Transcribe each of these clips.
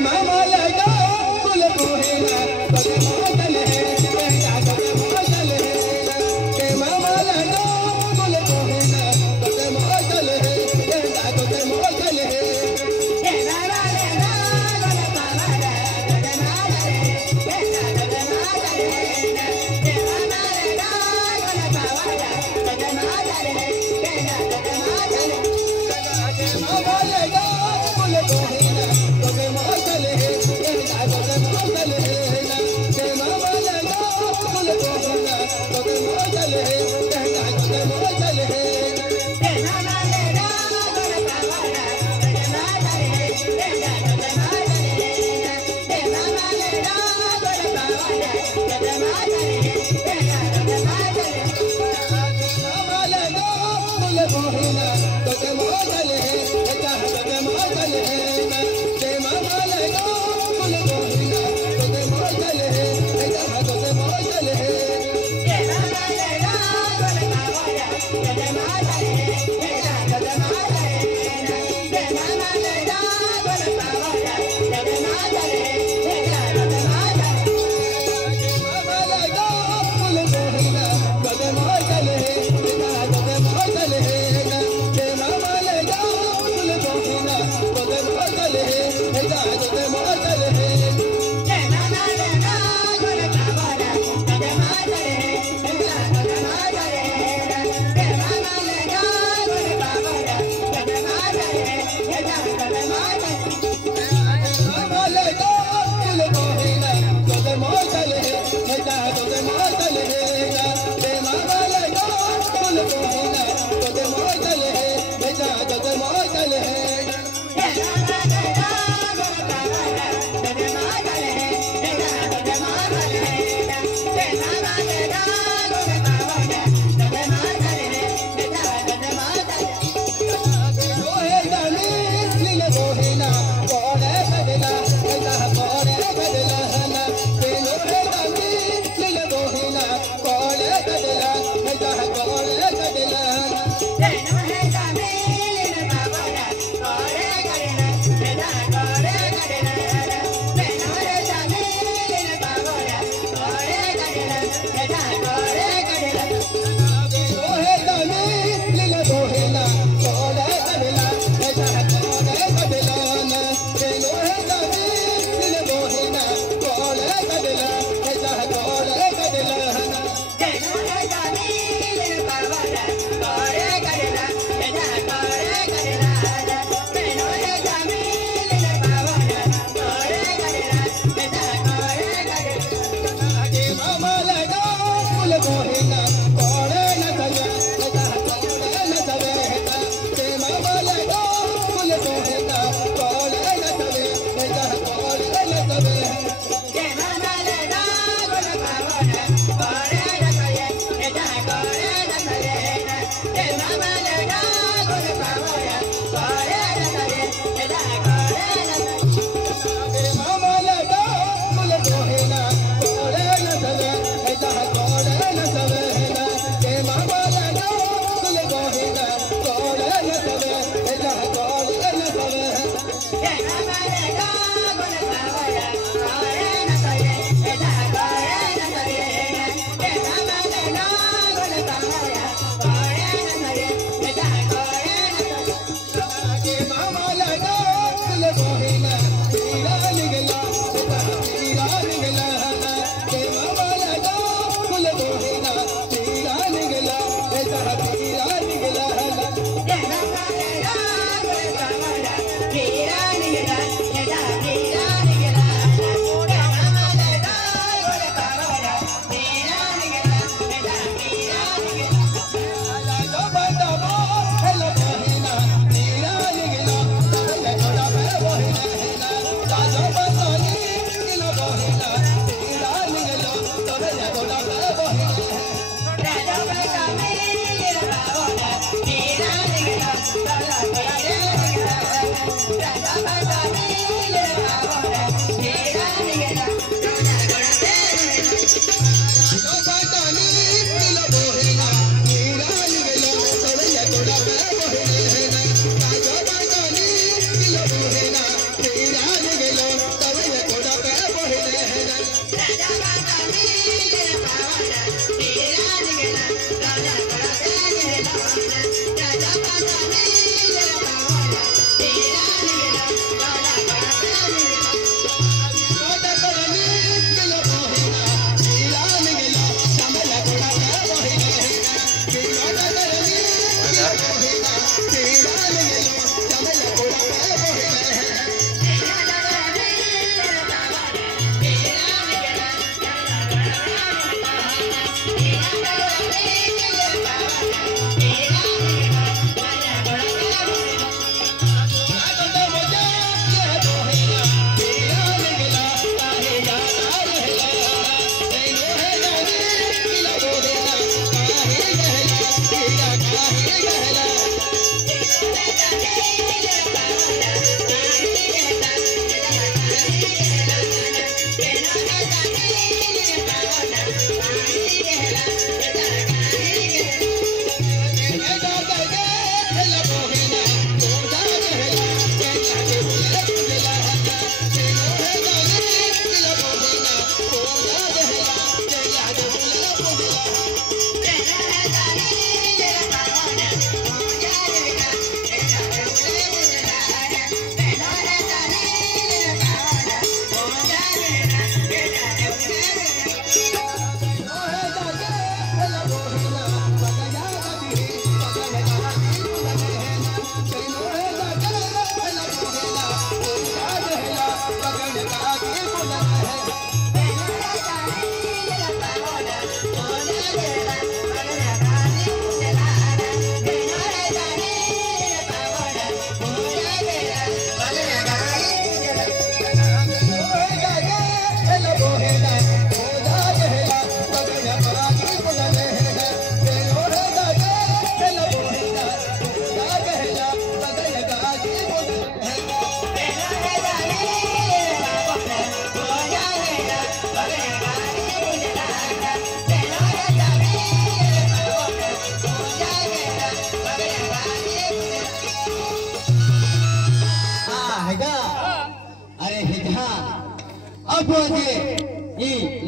Mama,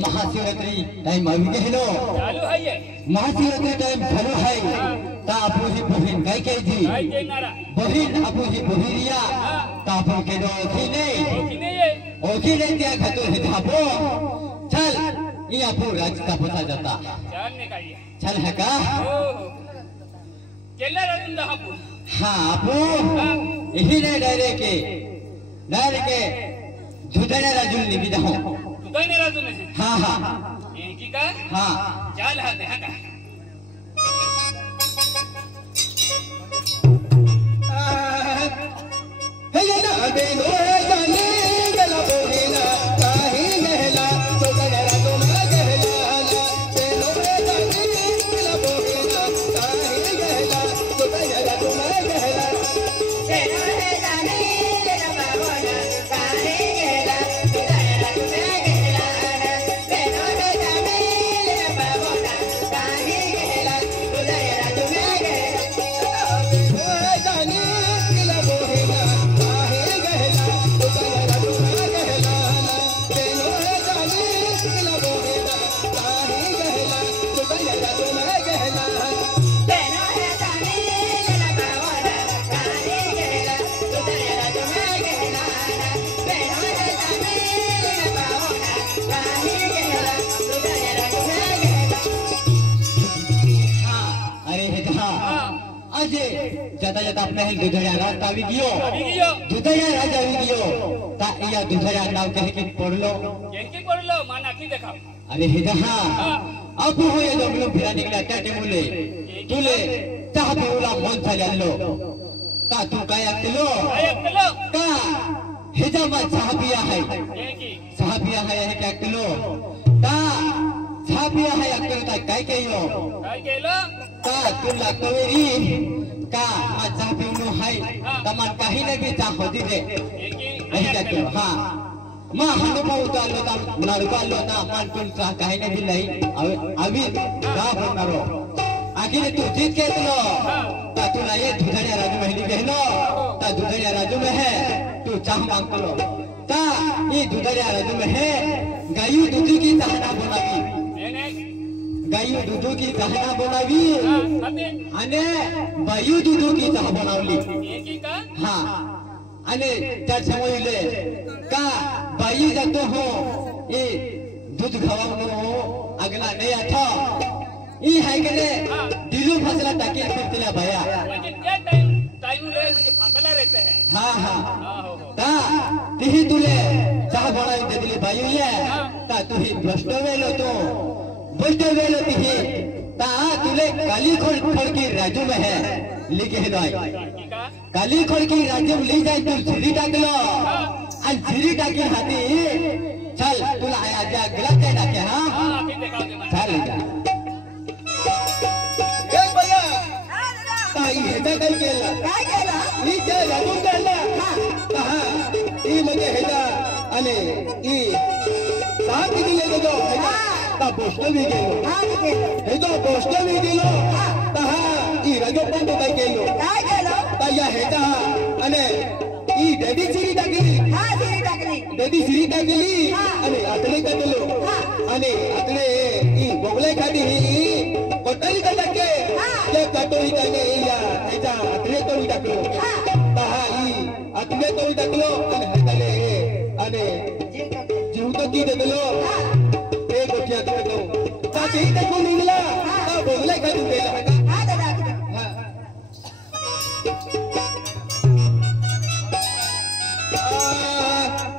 Mahashivratri time अभी कहलो चालू है ये महाशिवरात्रि टाइम चालू है ता अपुजी बहिन काय के जी बहिन अपुजी बहिरिया ता अपन के दो थी नहीं ओकी नहीं दिया खतु है थापो चल ये अपू राज का पता जाता चल निकालिए चल है का चल राजन दा अपू हां अपू यही नहीं डायरेक्ट के जुदने राजुल निबिदा हो जुदने राजुल है हां हां ये की का हां चल हाथ है का हे ना देनो है जाने गला बोलेना काहे गहला तो गहरा तो मैं गहला देनो है जाने गला बोलेना काहे गहला तो गहरा तो मैं गहला देनो है जाने गला बोलेना काहे गहला तो गहरा तो मैं गहला देनो है जाने गला बोलेना काहे गहला तो गहरा तो मैं गहला देनो है जाने गला बोलेना जाता अपने हिल दुधया रात आवी गियो दुधया राज आवी गियो ता या दुधया नाव कहे कि पढ़लो माना की देखाओ अरे हे जहां अब हो ये दोगलो फिरा निकला टाटे मुले तुले ता बेउला मन चललो ता तू काय अकलो का हे जमा साहबिया है साहबिया है क्या अकलो ता साहबिया है अकलो ता काय काय केयो काय केलं का तुला कवेरी का माझा पिवनो हाय तमान काही नाही बीचा होती रे नाही जातो हा मा हनुमान उतारलो ता नडकालो ता मान तुलचा काही नाही दिलाई अभी का बनणारो आखिर तू जीत घेतलो ता तुला ये दुधड्या राजू महिली घेलो ता दुधड्या राजू में है तू चाह मांगलो ता ये दुधड्या राजू में है गायू दूध की चाहना बनावी गायू दूध की चाहना बनावी आणि बायू दूध की चाह बनावली हा आणि त्या समोरले का बाई जातो हो ये दूध खवावनो अगला नहीं आता ये है के ले दिलू फसला ताकि फिरतला भया म्हणजे त्या टाइम ले म्हणजे फासला रहते हैं हाँ हाँ ता तिही तुले चाह बनाई दे दिली बाई ये ता तुही भ्रष्ट वेलो तो भ्रष्ट वेलो तिही ता तुले काली खोड़ की राजू में है लिखे हिदाई काली खोड़ की राजू ले जाए तू झिरी टाकलो आणि झिरी टाकी हाती चल तुला आया जा गिलास दे टाके हाँ चल जा ए भैया ताई हेदा काय केलं ही जे राजू केला हा ही म्हणजे हेदा आणि ही साथ दिले गेलो ता पोस्ट भी गेलो हे तो पोस्ट भी दिलो ता ही राजू पण काय केलो ता या हेदा आणि ही डेडी सिरी टाकली डेडी सिरी टाकली आणि आतले टाकलो आणि आतले ही बोगले खाली ही कोटली टाके ते कटोरी टाके या हेदा आतले तोडी टाकलो ता ही आतले तोडी टाकलो आणि हाताले आणि जीव तो की देलो ते गोठ्या टाकलो ता ते टाकून निघला ता बोगले खाली गेला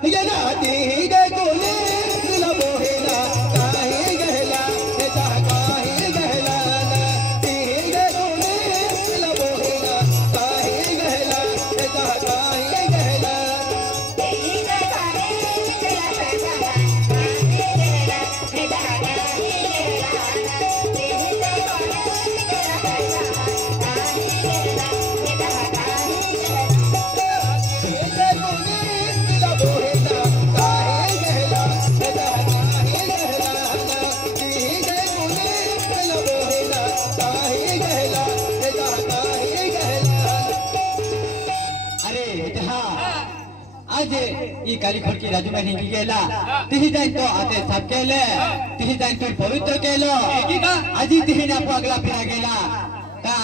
ये ना दी दे कोले दिल बोहेला काहे गहला हे ता काहे गहला दी दे कोले दिल बोहेला काहे गहला हे ता काहे गहला ई काली खोड़ की राजू में नहीं गेला तिही जाइन तो आते सब केले तिही जाइन तो पवित्र केलो आजी तिही ना पगला फिरा गेला का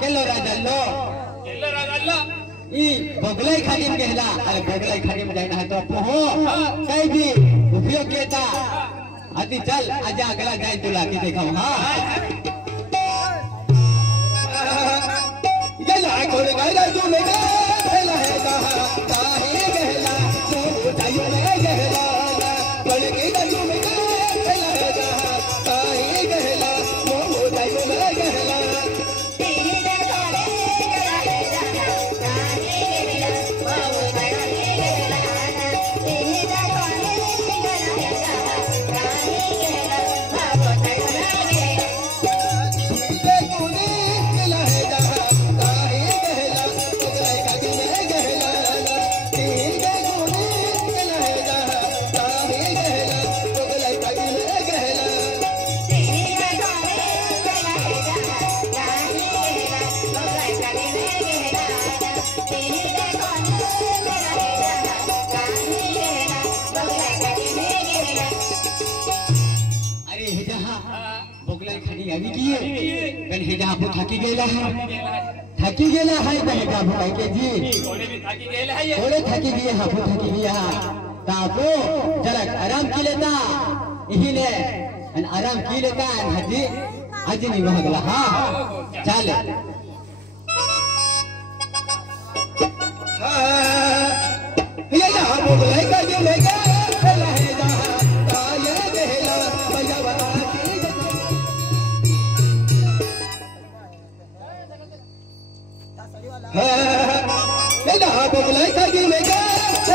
केलो राजल्लो ई बगलाई खाली में गेला अरे बगलाई खाली में जाना है तो हो कहीं भी उपयोग केता आती चल आजा अगला जाइन तो लाके दिखाओ हां ये ला खोड़ गए राजू में गेला है काहे गहला जायू में गहला बड़ के जायू में गहला काहे गहला मोह जायू में गहला थकी गेला है तो हेगा भाई के जी थोड़े थकी गए हाफू थकी गया तापो जरा आराम की लेता यही ले आराम की लेता हाजी हाजी नहीं भागला हाँ चल ये ना बोले का जो लेगा लहेगा ताये देला भैया ये ना बोले का जो लेगा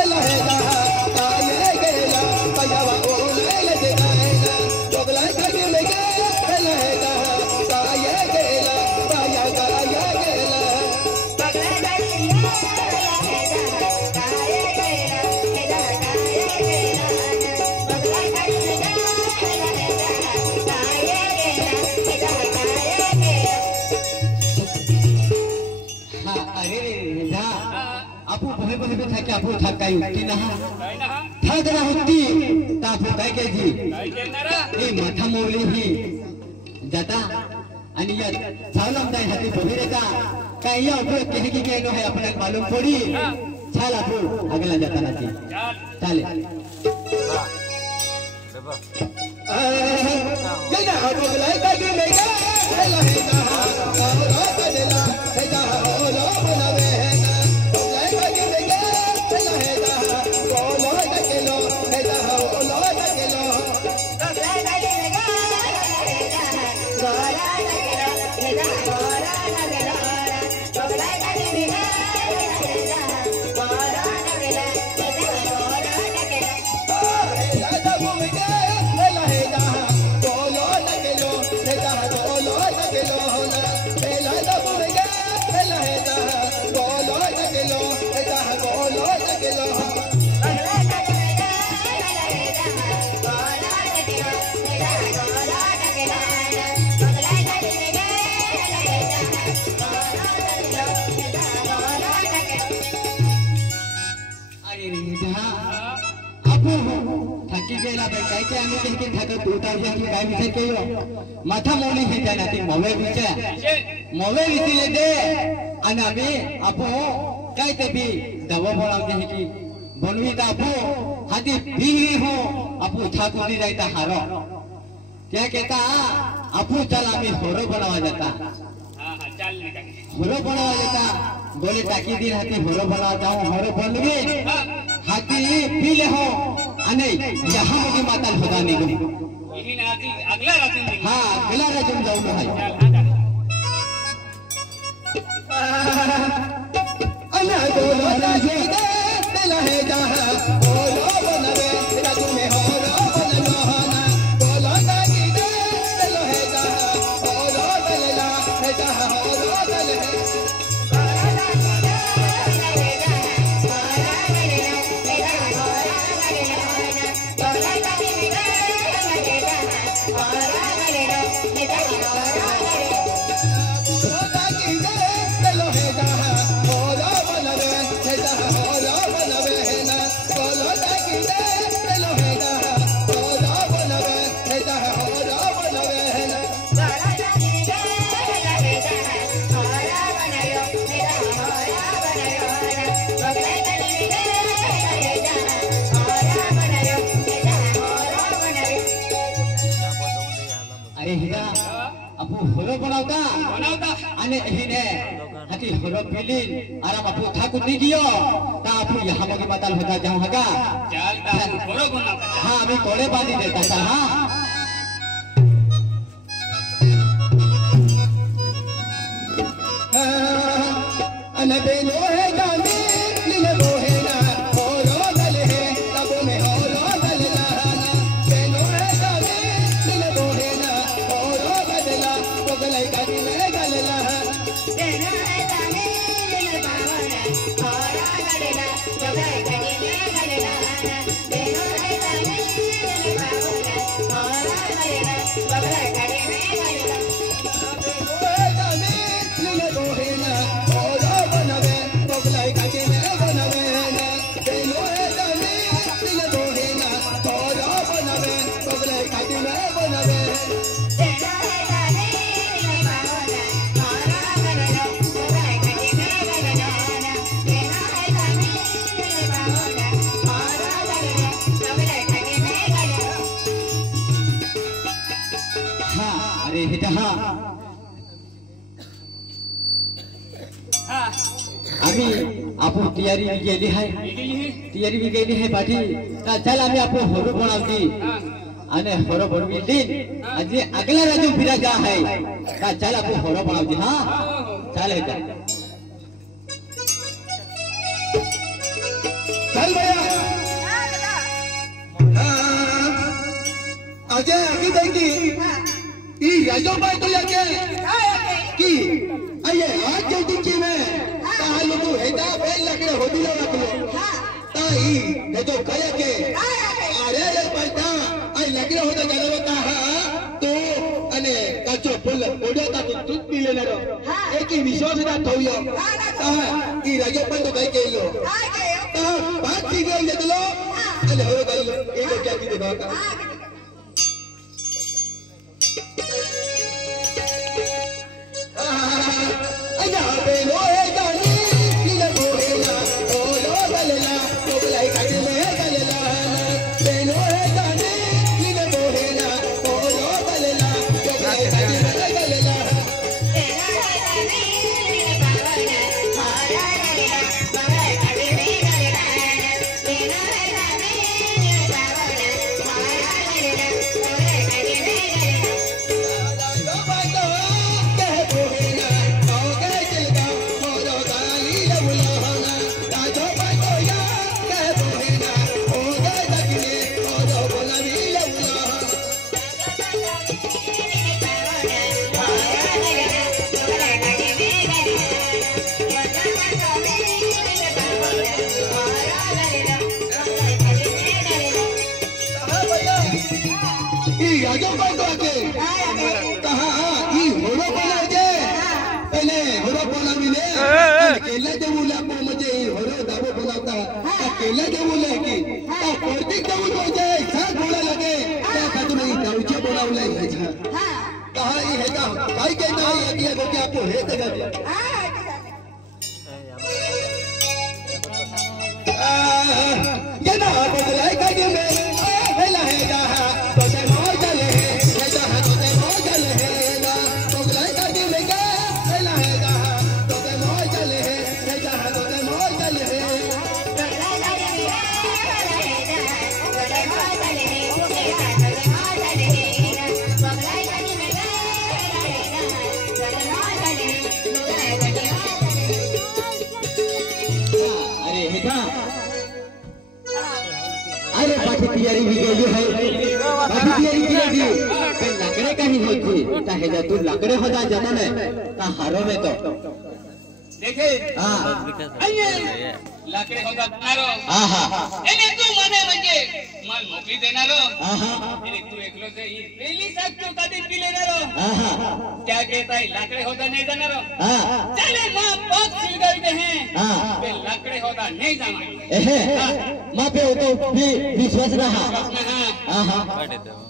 लहेगा ताये देला भैया वो ले लेगा बोले का जो लेगा लहेगा काय उठती ना काय ना हा ठाकरा होती तापू काय काय जी काय देणारा हे माथा मोवली ही जाता आणि या चालम दाई हाती बहिरेता काय या उपयोग केहे की केनो है अपने मालूम पड़ी चल आपू अगला जाता ना जी चल चले जल्दा बगलाई का की नहीं का लहेगा और बदला है जा ओलो बनावे है बगलाई का की नहीं का लहेगा ओलो तकेलो है जा ओलो तकेलो बगलाई का की नहीं का लहेगा गोरा तकेलो है जा गोरा तकेलो बगलाई का की नहीं का लहेगा गोरा तकेलो है जा गोरा तकेलो राजा भूमि के लहेगा ओलो तकेलो है जा ओलो तकेलो ना राजा भूमि के लहेगा ओलो तकेलो है जा ओलो तकेलो बगलाई का की नहीं का लहेगा गोरा तकेलो है जा गोरा तकेलो बगलाई का की नहीं का लहेगा गोरा तकेलो है जा गोरा तकेलो अरे रे जहां आपू थकी गेला बे काय काय आम्ही कहि के थकत होता है कि काय विचार केयो माथा मोली हे जाना ती मोवे विचार मोवे विचारले दे आणि आम्ही आपू काय ते बी दवा बोलाव दे की बनवी ता आपू हाती भीली हो आपू ठाकुरी जायता हारो क्या कहता आपू चल आम्ही होरो बनावा जाता हाँ हाँ चल निकल होरो बनावा जाता बोले ताकी दिन हाथी होरो बनावा जाऊं होरो बनवी हाथी पीले हो अने यहाँ मुझे माता खुदा नहीं गई यही नाती अगला राती निकल हाँ अगला राजम जाऊं भाई चल हाँ अना बोलो राजी दे दिला है जहाँ बोलो बनवे राजू में होरो बनवाना बोलो राजी दे दिला है जहाँ बोलो बनला है जहाँ होरो बन है अरे हिरा अपू होरो बनावता बनावता आणि हिने हाती होरो पिली आराम अपू ठाकुर नहीं गियो ता अपू यहाँ मगे माताल होता जाऊं हगा चल ता बरो बनावता हाँ अभी कोड़े बांधी देता था हाँ अनबे लोहे गांधी लीले लोहे ना होरो गले है तबो में होरो गले लाना बेलो है गांधी लीले लोहे ना होरो गले बगले गांधी में गले लाना अरे हाँ हाँ आम्ही आपण तयारी गेली आहे तयारी बी गेली आहे पाठी का चल आम्ही आपण होरो बनावती आणि होरो बनवी दिन अजे अगला राजू फिरा जा है का चल आपण होरो बनावती हाँ चल है चल भैया अजय आगे देखी ई राजो भाई तो याके की अये आज जल्दी की में तालु तो हेदा बेल लकड़े होदी लो रखलो ताई ने जो कहे के अरे रे पलटा आई लकड़े होदा जलवता हा तो अने काचो फुल ओडता तो तुत पी लेना रो एक ही विश्वास ना थोयो ता ई राजो पण तो कहे के लो बात ठीक है ये चलो चलो हो गई एक क्या की देखो का अया बेलो है जानी नीले बोला ओ लो गलला तो लाई काट में गलला बेलो है जानी नीले बोला ओ लो गलला तो लाई काट में गलला आगे बढ़ो आगे कहा ई होरो बोला जे पहले होरो बोला मिले अकेला जे बोला को मुझे ई होरो दावो बोलाता अकेला जे बोला कि तो प्रतीक दावो हो जाए सब बोला लगे क्या बात नहीं दाऊचे बोला उले है कहा ई है का भाई के ना ये दिया को क्या आपको है तक ये ना बोला का के में पहला है जा तो से मोर चले अरे बाकी तैयारी भी गेली है बाकी तैयारी की लगी पे लकड़े का ही होती चाहे जा तू लकड़े हो जा जाना ने ता हारो में तो देखे हां अये लाकडे होगा नारो आहा एने तू मने म्हणजे माल मोकळी देणारो आहा एने तू एकलो से ही पहिली साथ तू कधी पिले नारो आहा क्या कहता है लाकडे होगा नहीं जाणारो हां चले मां पग सिलगल दे हैं हां पे लाकडे होगा नहीं जाना एहे मां पे तो भी विश्वास रहा हां आहा